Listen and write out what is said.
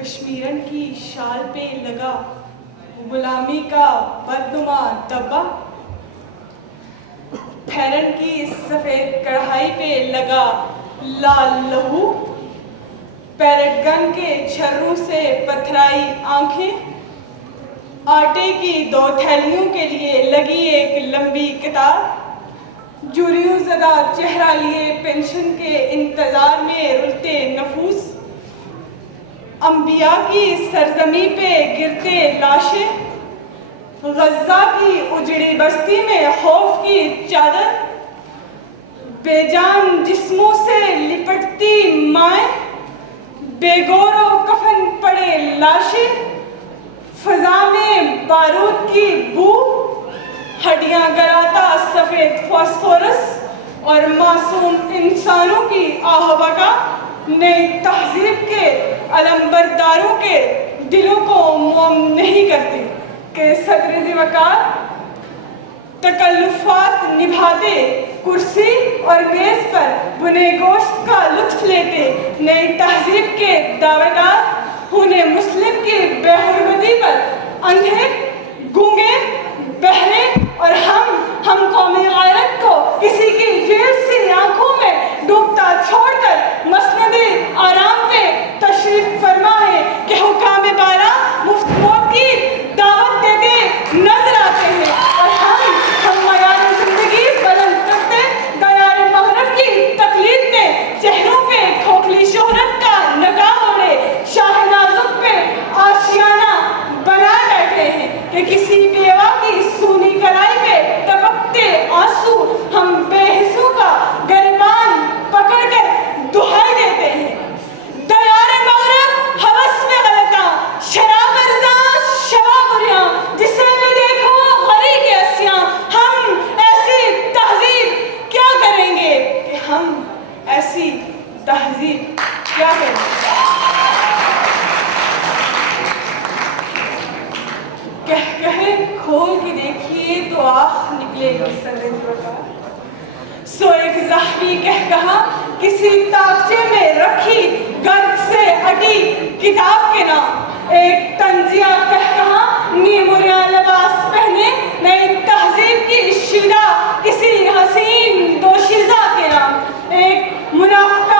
कश्मीरन की शाल पे लगा गुलामी का बदनुमा धब्बा, फैरन की सफेद कढ़ाई पे लगा लाल लहू, पैरेट गन के छर्रों से पथराई आंखें, आटे की 2 थैलियों के लिए लगी एक लंबी कतार, जुरियों ज़दा चेहरा लिए पेंशन के इंतजार में रुलते नफूस, अंबिया की सरजमी पे गिरते लाशें, गज़्ज़ा की उजड़ी बस्ती में खौफ की चादर, बेजान जिस्मों से लिपटती माएँ, बेगौरो कफन पड़े लाशें, फजा में बारूद की बू, हड्डियां गलाता सफेद फास्फोरस और मासूम इंसानों की आहबका नई तहजीब के अलंबरदारों के दिलों को मोम नहीं करती कि सदर वकार तकल्लुफात निभाते, कुर्सी और मेज पर बुने गोश्त का लुत्फ लेते नई तहजीब के दावेदार उन्हें मुस्लिम की बेहुरमती पर अंधे, गूंगे, बहरे और हम कौमी गैरत को किसी की जेल सी आंखों में डूबता छोड़कर मसनदे आराम पे तशरीफ फरमा है कि हुकाम बारा मुफ्त मौत की दावत देते नजर आते हैं और हम मयार जिंदगी बुलंद करते दयार मगरब की तकलीफ में चेहरों पे खोखली शोहरत का नकाब ओढ़े शाह नाजुक पे आशियाना बना बैठे हैं कि किसी बेवा की सूनी कलाई पे टपकते आंसू हम बेहिस्सों का गिरबान पकड़कर दुहाई देते हैं। दयार मगरब हवस में गलता शराब अर्जा शबाबुरियां जिसे भी देखो गरी के असियां, हम ऐसी तहजीब क्या करेंगे कि हम ऐसी तहजीब क्या करेंगे। कहे खोल के देखिए तो आँख निकलेगी सदर का, सो एक ज़ाहरी कह कहा किसी ताकचे में रखी गर्द से अटी किताब के नाम, एक तंजिया कह कहा नीमुरिया लिबास पहने नई तहजीब की शीरा किसी हसीन दोशीज़ा के नाम, एक मुनाफिका